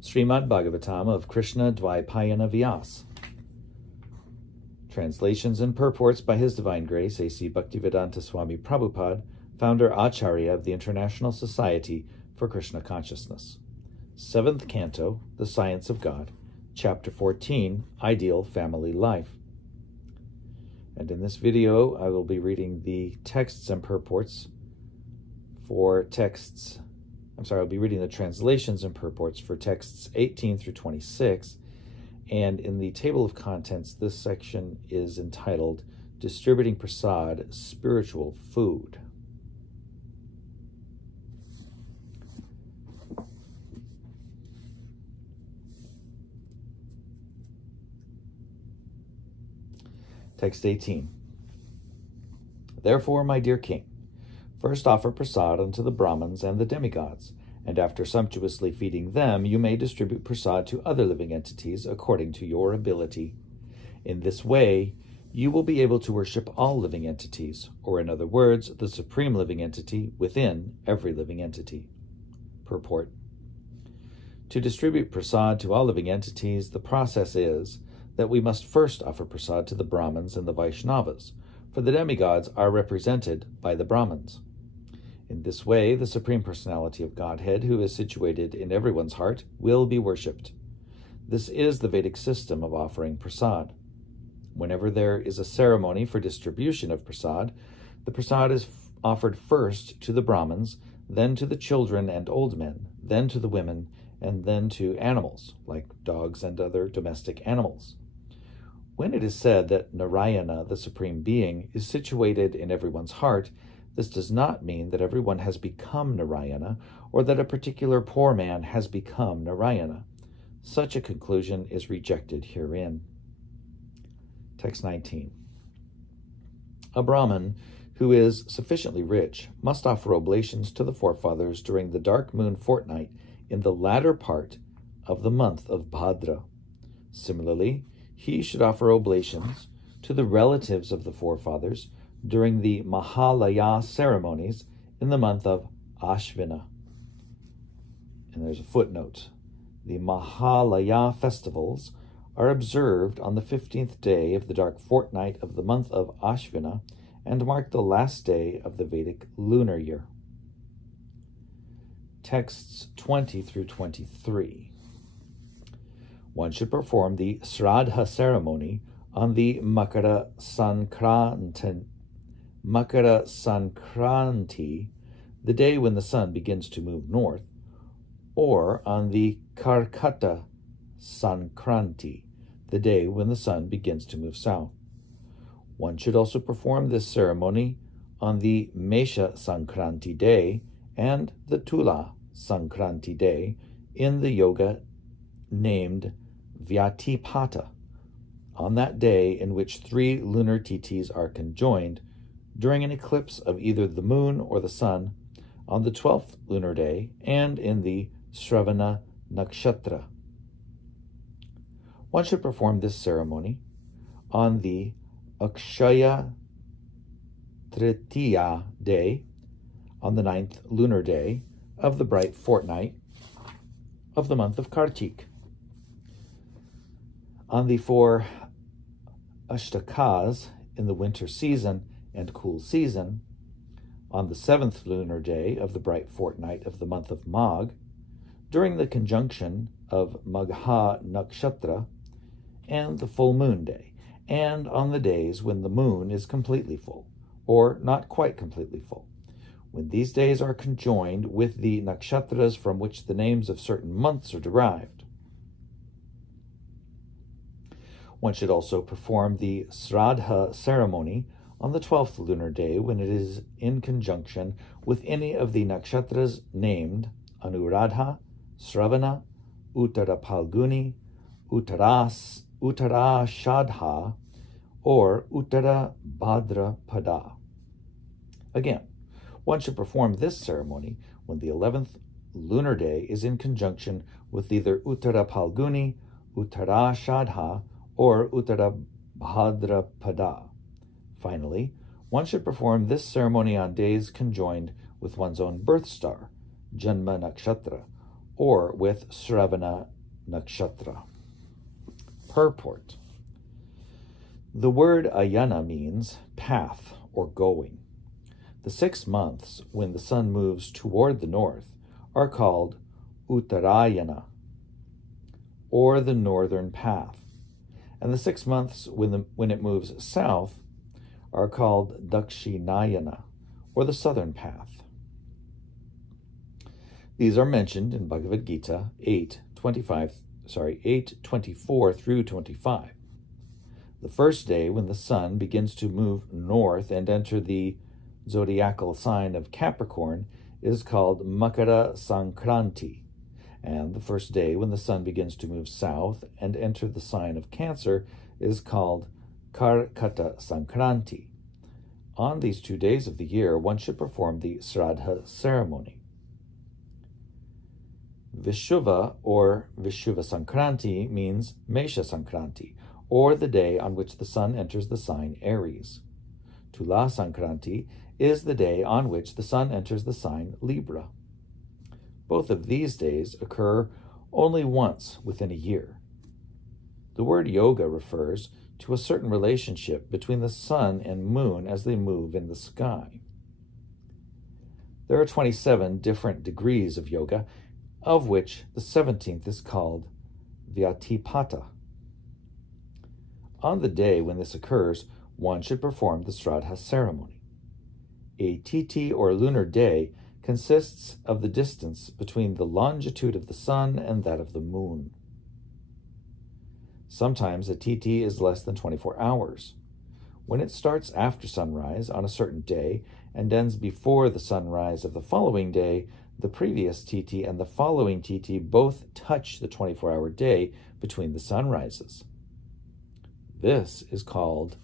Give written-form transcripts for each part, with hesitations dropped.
Śrīmad Bhāgavatam of Krishna Dvaipayana Vyas. Translations and purports by His Divine Grace, A.C. Bhaktivedanta Swami Prabhupada, founder Acharya of the International Society for Krishna Consciousness. 7th Canto, The Science of God, Chapter 14, Ideal Family Life. And in this video, I will be reading the texts and purports for texts. I'll be reading the translations and purports for texts 18 through 26. And in the table of contents, this section is entitled Distributing Prasad, Spiritual Food. Text 18. Therefore, my dear king, first offer prasad unto the Brahmins and the demigods, and after sumptuously feeding them, you may distribute prasad to other living entities according to your ability. In this way, you will be able to worship all living entities, or in other words, the supreme living entity within every living entity. Purport. To distribute prasad to all living entities, the process is that we must first offer prasad to the Brahmins and the Vaishnavas, for the demigods are represented by the Brahmins. In this way, the Supreme Personality of Godhead, who is situated in everyone's heart, will be worshipped. This is the Vedic system of offering prasad. Whenever there is a ceremony for distribution of prasad, the prasad is offered first to the Brahmins, then to the children and old men, then to the women, and then to animals, like dogs and other domestic animals. When it is said that Narayana, the Supreme Being, is situated in everyone's heart, this does not mean that everyone has become Narayana, or that a particular poor man has become Narayana. Such a conclusion is rejected herein. Text 19. A Brahmin who is sufficiently rich must offer oblations to the forefathers during the dark moon fortnight in the latter part of the month of Bhadra. Similarly, he should offer oblations to the relatives of the forefathers during the Mahalaya ceremonies in the month of Ashvina. And there's a footnote. The Mahalaya festivals are observed on the 15th day of the dark fortnight of the month of Ashvina and mark the last day of the Vedic lunar year. Texts 20 through 23. One should perform the Shraddha ceremony on the Makara Sankranti, the day when the sun begins to move north, or on the Karkata Sankranti, the day when the sun begins to move south. One should also perform this ceremony on the Mesha Sankranti day and the Tula Sankranti day in the yoga named Vyatipata, on that day in which 3 lunar titis are conjoined, during an eclipse of either the moon or the sun, on the 12th lunar day, and in the Shravana Nakshatra. One should perform this ceremony on the Akshaya Tritiya day, on the 9th lunar day of the bright fortnight of the month of Kartik. On the 4 Ashtakas in the winter season and cool season, on the 7th lunar day of the bright fortnight of the month of Magh, during the conjunction of Magha Nakshatra and the full moon day, and on the days when the moon is completely full, or not quite completely full. When these days are conjoined with the nakshatras from which the names of certain months are derived. One should also perform the Shraddha ceremony on the 12th lunar day when it is in conjunction with any of the nakshatras named Anuradha, Shravana, Uttara Palguni, Uttarashadha, or Uttara Bhadrapada. Again, one should perform this ceremony when the 11th lunar day is in conjunction with either Uttara Palguni, Uttarashadha, or Uttara Bhadrapada. Finally, one should perform this ceremony on days conjoined with one's own birth star, Janma Nakshatra, or with Shravana Nakshatra. Purport. The word ayana means path or going. The 6 months when the sun moves toward the north are called Uttarayana, or the northern path, and the 6 months when it moves south are called Dakshinayana, or the southern path. These are mentioned in Bhagavad Gita 8:24 through 25. The first day when the sun begins to move north and enter the zodiacal sign of Capricorn is called Makara Sankranti, and the first day when the sun begins to move south and enter the sign of Cancer is called Karkata Sankranti. On these 2 days of the year, one should perform the Shraddha ceremony. Vishuva or Vishuva Sankranti means Mesha Sankranti, or the day on which the sun enters the sign Aries. Tula Sankranti is the day on which the sun enters the sign Libra. Both of these days occur only once within a year. The word yoga refers to a certain relationship between the sun and moon as they move in the sky. There are 27 different degrees of yoga, of which the 17th is called Vyatipata. On the day when this occurs, one should perform the Shraddha ceremony. A tithi or lunar day consists of the distance between the longitude of the sun and that of the moon. Sometimes a tithi is less than 24 hours. When it starts after sunrise on a certain day and ends before the sunrise of the following day, the previous tithi and the following tithi both touch the 24-hour day between the sunrises. This is called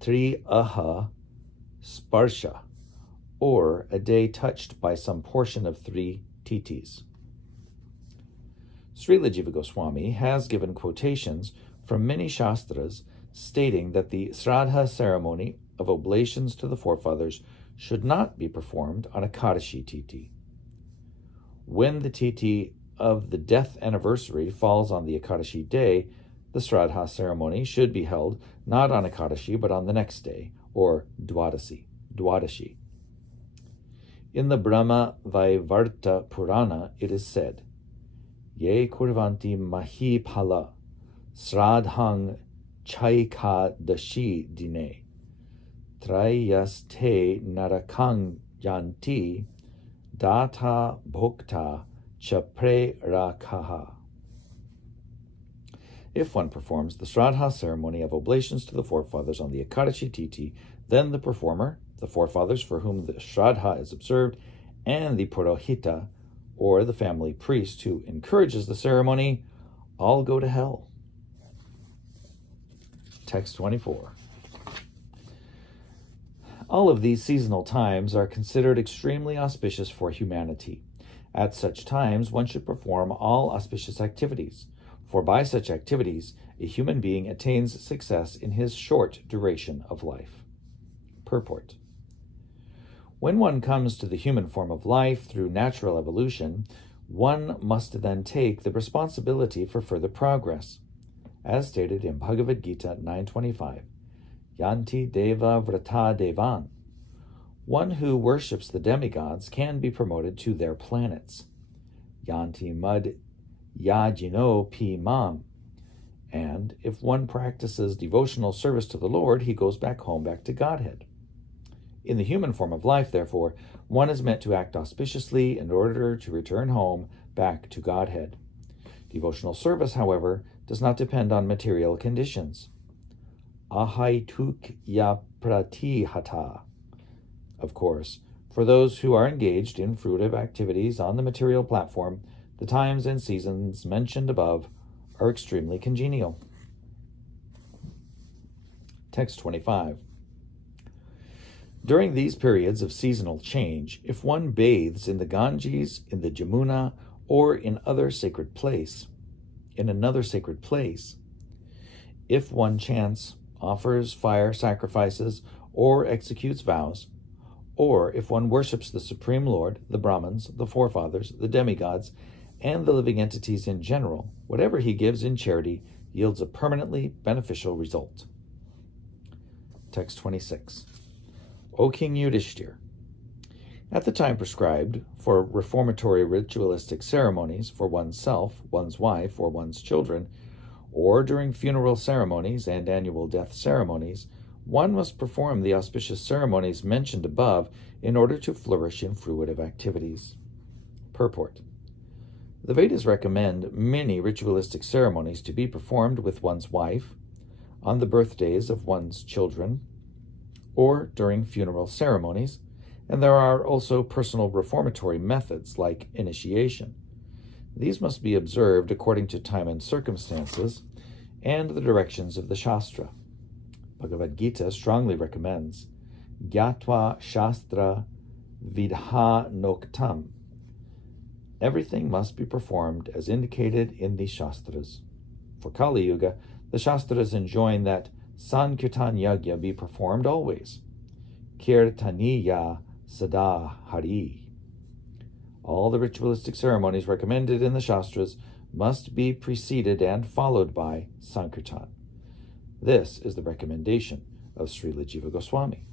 Tri-aha Sparsha, or a day touched by some portion of 3 tithis. Srila Jiva Goswami has given quotations from many shastras stating that the Shraddha ceremony of oblations to the forefathers should not be performed on Ekadashi tithi. When the tithi of the death anniversary falls on the Ekadashi day, the Shraddha ceremony should be held not on Ekadashi but on the next day, or Dwadashi. In the Brahma Vaivarta Purana, it is said, Ye kurvanti mahi phala, sradhang chaika dashi dine, trayaste narakang yanti, data bhokta chapre rakaha. If one performs the Shraddha ceremony of oblations to the forefathers on the Ekadashi tithi, then the performer, the forefathers for whom the Shraddha is observed, and the Purohita, or the family priest who encourages the ceremony, all go to hell. Text 24. All of these seasonal times are considered extremely auspicious for humanity. At such times, one should perform all auspicious activities, for by such activities, a human being attains success in his short duration of life. Purport. When one comes to the human form of life through natural evolution, one must then take the responsibility for further progress. As stated in Bhagavad Gita 9:25, Yanti Deva Vrata Devan. One who worships the demigods can be promoted to their planets. Yanti Mad Yajino Pi Mam. And if one practices devotional service to the Lord, he goes back home, back to Godhead. In the human form of life, therefore, one is meant to act auspiciously in order to return home, back to Godhead. Devotional service, however, does not depend on material conditions. Ahaituk ya pratihata. Of course, for those who are engaged in fruitive activities on the material platform, the times and seasons mentioned above are extremely congenial. Text 25. During these periods of seasonal change, if one bathes in the Ganges, in the Jamuna, or in another sacred place, if one chants, offers fire sacrifices, or executes vows, or if one worships the Supreme Lord, the Brahmins, the forefathers, the demigods, and the living entities in general, whatever he gives in charity yields a permanently beneficial result. Text 26. O King Yudhishthir, at the time prescribed for reformatory ritualistic ceremonies for oneself, one's wife, or one's children, or during funeral ceremonies and annual death ceremonies, one must perform the auspicious ceremonies mentioned above in order to flourish in fruitive activities. Purport. The Vedas recommend many ritualistic ceremonies to be performed with one's wife, on the birthdays of one's children, or during funeral ceremonies, and there are also personal reformatory methods like initiation. These must be observed according to time and circumstances and the directions of the Shastra. Bhagavad Gita strongly recommends Gyatva Shastra Vidha Noktam. Everything must be performed as indicated in the Shastras. For Kali Yuga, the Shastras enjoin that Sankirtan Yagya be performed always. Kirtaniya Sada Hari. All the ritualistic ceremonies recommended in the Shastras must be preceded and followed by Sankirtan. This is the recommendation of Srila Jiva Goswami.